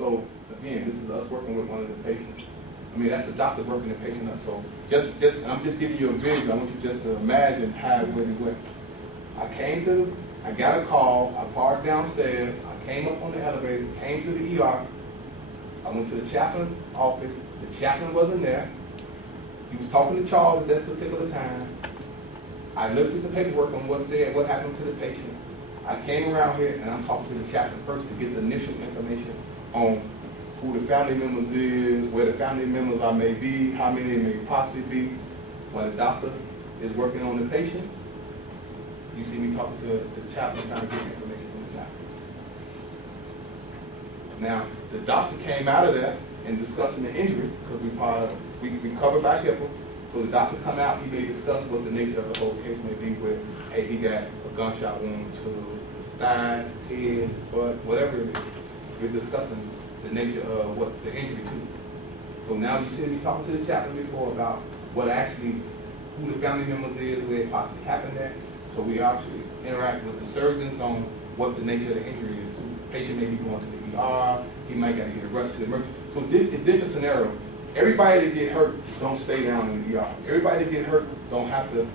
So again, this is us working with one of the patients. I mean, that's the doctor working the patient up. So I'm just giving you a vision. I want you just to imagine how it really went. I got a call, I parked downstairs, I came up on the elevator, came to the ER, I went to the chaplain's office, the chaplain wasn't there, he was talking to Charles at that particular time. I looked at the paperwork on what happened to the patient. I came around here and I'm talking to the chaplain first to get the initial information on who the family members is, where the family members are may be, how many may possibly be, while the doctor is working on the patient. You see me talking to the chaplain trying to get information from the chaplain. Now, the doctor came out of there and discussing the injury, because we covered by HIPAA. So the doctor come out, he may discuss what the nature of the whole case may be, where, hey, he got a gunshot wound to his thigh, his head, his butt, whatever it is. We're discussing the nature of what the injury to. So now you see me talking to the chaplain before about what actually, who the family members is, where it possibly happened at. So we actually interact with the surgeons on what the nature of the injury is to. The patient may be going to the ER, he might got to get rushed to the emergency. So it's different scenario. Everybody that get hurt don't stay down in the ER. Everybody that get hurt don't have to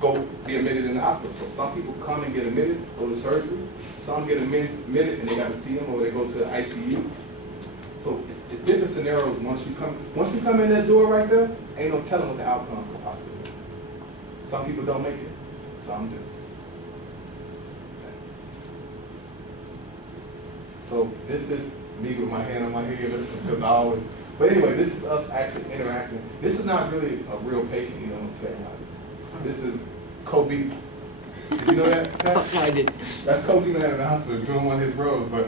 go be admitted in the hospital. So some people come and get admitted, go to surgery. Some get admitted and they got to see them, or they go to the ICU. So it's different scenarios. Once you come in that door right there, ain't no telling what the outcome could possibly be. Some people don't make it. Some do. So this is me with my hand on my head, because I always. But anyway, this is us actually interacting. This is not really a real patient, you know what I'm saying? This is Kobe. Did you know that? Oh, I did. That's Kobe man in the hospital doing one of his roles. But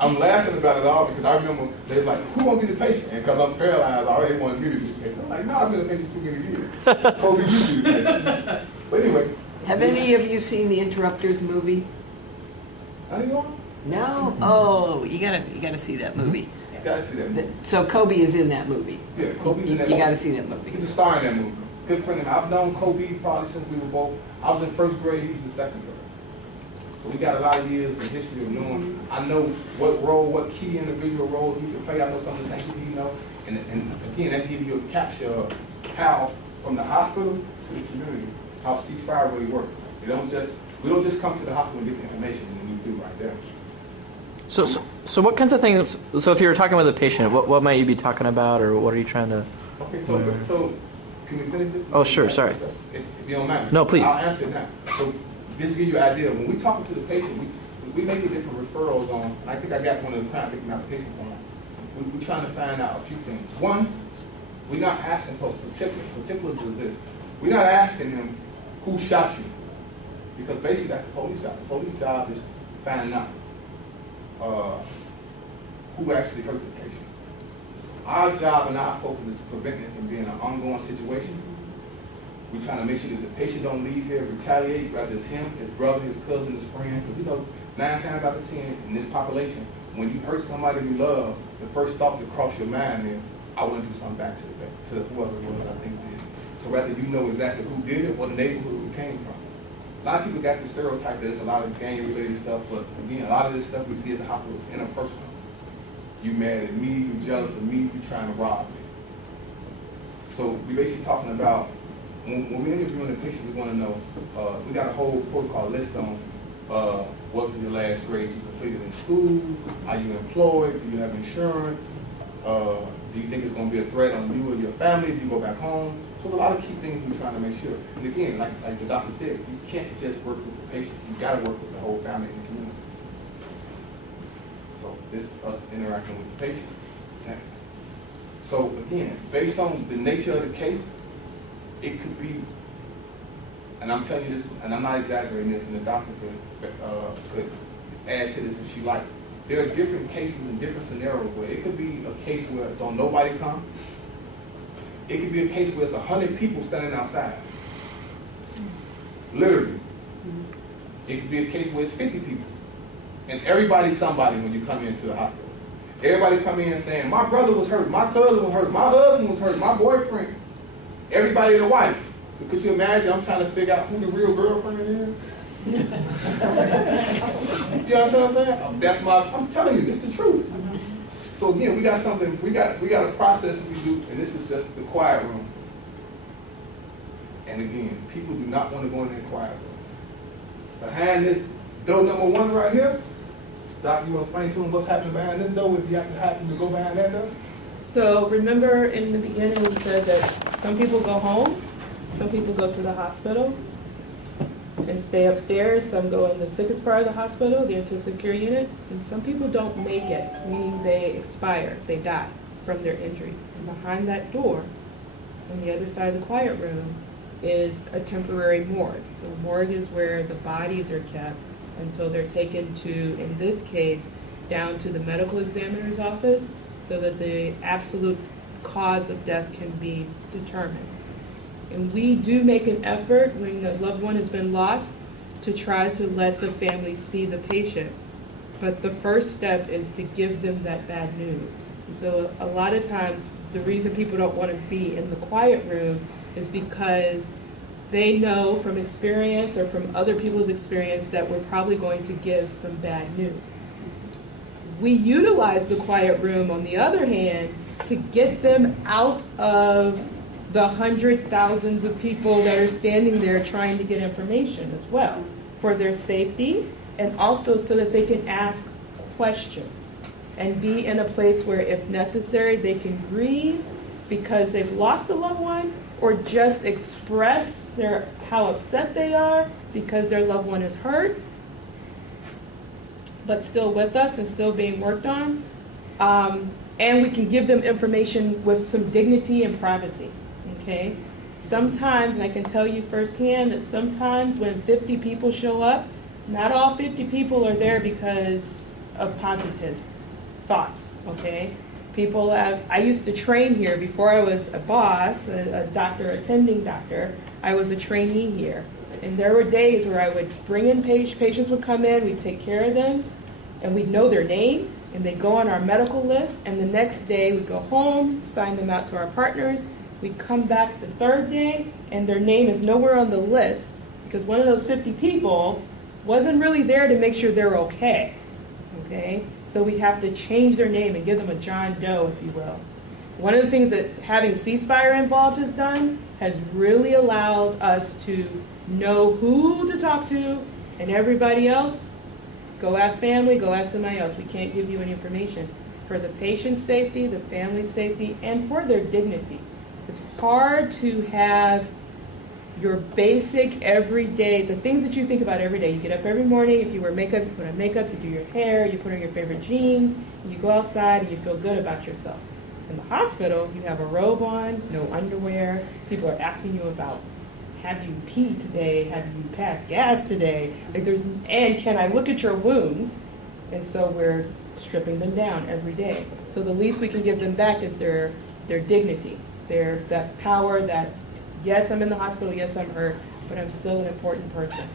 I'm laughing about it all because I remember they were like, who gonna be the patient? And because I'm paralyzed, I already wanted me to be the patient. I'm like, no, I've been a patient too many years. Kobe, you be the patient. But anyway. Have any of you seen the Interrupters movie? Anyone? No? Oh, you gotta see that movie. You gotta see that movie. So Kobe is in that movie. Yeah, Kobe's in that You movie. gotta see that movie. He's a star in that movie. Good friend of mine. I've known Kobe probably since we were both. I was in first grade, he was in second grade. So we got a lot of years in history of knowing. I know what role, what key individual role he could play. I know some of the things he know. And again, that gives you a capture of how, from the hospital to the community, how Ceasefire really works. We don't just come to the hospital and get the information, and we do right there. So what kinds of things? So if you were talking with a patient, what might you be talking about, or what are you trying to? Okay, so can we finish this? Oh, sure, sorry. If you don't mind. No, please. I'll answer it now. So this gives you an idea. When we talking to the patient, we make different referrals on. I think I got one of the client making application forms. We're trying to find out a few things. One, we're not asking folks particulars. Particulars is this. We're not asking them who shot you, because basically that's the police job. The police job is finding out who actually hurt the patient. Our job and our focus is preventing it from being an ongoing situation. We're trying to make sure that the patient don't leave here and retaliate, whether it's him, his brother, his cousin, his friend. Because 9 times out of 10 in this population, when you hurt somebody you love, the first thought that crosses your mind is, I want to do something back to whoever it was I think did. So rather you know exactly who did it or the neighborhood we came from. A lot of people got the stereotype that it's a lot of gang-related stuff, but again, a lot of this stuff we see at the hospital is interpersonal. You mad at me, you jealous of me, you trying to rob me. So we basically talking about, when we're interviewing the patient, we want to know, we got a whole protocol list on what was your last grade you completed in school, are you employed, do you have insurance, do you think it's going to be a threat on you or your family if you go back home? So there's a lot of key things we're trying to make sure. And again, like the doctor said, you can't just work with the patient, you got to work with the whole family and the community. So this is us interacting with the patient. Next. So again, based on the nature of the case, it could be, and I'm telling you this, and I'm not exaggerating this, and the doctor could add to this if she liked. There are different cases and different scenarios where it could be a case where don't nobody come. It could be a case where it's 100 people standing outside. Literally. It could be a case where it's 50 people. And everybody's somebody when you come into the hospital. Everybody come in saying, my brother was hurt, my cousin was hurt, my husband was hurt, my boyfriend. Everybody the wife. So could you imagine I'm trying to figure out who the real girlfriend is? You know what I'm saying? I'm telling you, this is the truth. So again, we got something, we got a process we do, and this is just the quiet room. And again, people do not want to go in that quiet room. Behind this door number 1 right here, Doc, you want to explain to them what's happening behind this door if you have to happen to go behind that door? So remember in the beginning we said that some people go home, some people go to the hospital and stay upstairs, some go in the sickest part of the hospital, the intensive care unit, and some people don't make it, meaning they expire, they die from their injuries. And behind that door, on the other side of the quiet room, is a temporary morgue. So a morgue is where the bodies are kept until they're taken to, in this case, down to the medical examiner's office so that the absolute cause of death can be determined. And we do make an effort when the loved one has been lost to try to let the family see the patient. But the first step is to give them that bad news. And so a lot of times the reason people don't want to be in the quiet room is because they know from experience or from other people's experience that we're probably going to give some bad news. We utilize the quiet room, on the other hand, to get them out of the hundred thousands of people that are standing there trying to get information as well, for their safety and also so that they can ask questions and be in a place where, if necessary, they can grieve because they've lost a loved one, or just express how upset they are because their loved one is hurt, but still with us and still being worked on. And we can give them information with some dignity and privacy, okay? Sometimes, and I can tell you firsthand, that sometimes when 50 people show up, not all 50 people are there because of positive thoughts, okay? I used to train here before I was a boss, a doctor, attending doctor. I was a trainee here. And there were days where I would bring in patients would come in, we'd take care of them, and we'd know their name, and they'd go on our medical list, and the next day we'd go home, sign them out to our partners. We'd come back the third day, and their name is nowhere on the list because one of those 50 people wasn't really there to make sure they're okay, okay? So we'd have to change their name and give them a John Doe, if you will. One of the things that having Ceasefire involved has done has really allowed us to know who to talk to, and everybody else, go ask family, go ask somebody else. We can't give you any information. For the patient's safety, the family's safety, and for their dignity. It's hard to have your basic everyday, the things that you think about every day. You get up every morning, if you wear makeup, you put on makeup, you do your hair, you put on your favorite jeans, you go outside and you feel good about yourself. In the hospital, you have a robe on, no underwear. People are asking you about, have you peed today? Have you passed gas today? And can I look at your wounds? And so we're stripping them down every day. So the least we can give them back is their dignity, that power that, yes, I'm in the hospital, yes, I'm hurt, but I'm still an important person.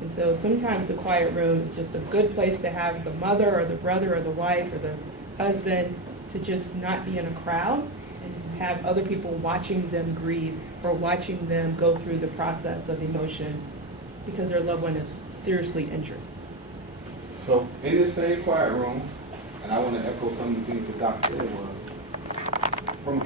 And so sometimes the quiet room is just a good place to have the mother or the brother or the wife or the husband to just not be in a crowd and have other people watching them grieve or watching them go through the process of emotion because their loved one is seriously injured. So in this same quiet room, and I want to echo some of the things that Doc said was,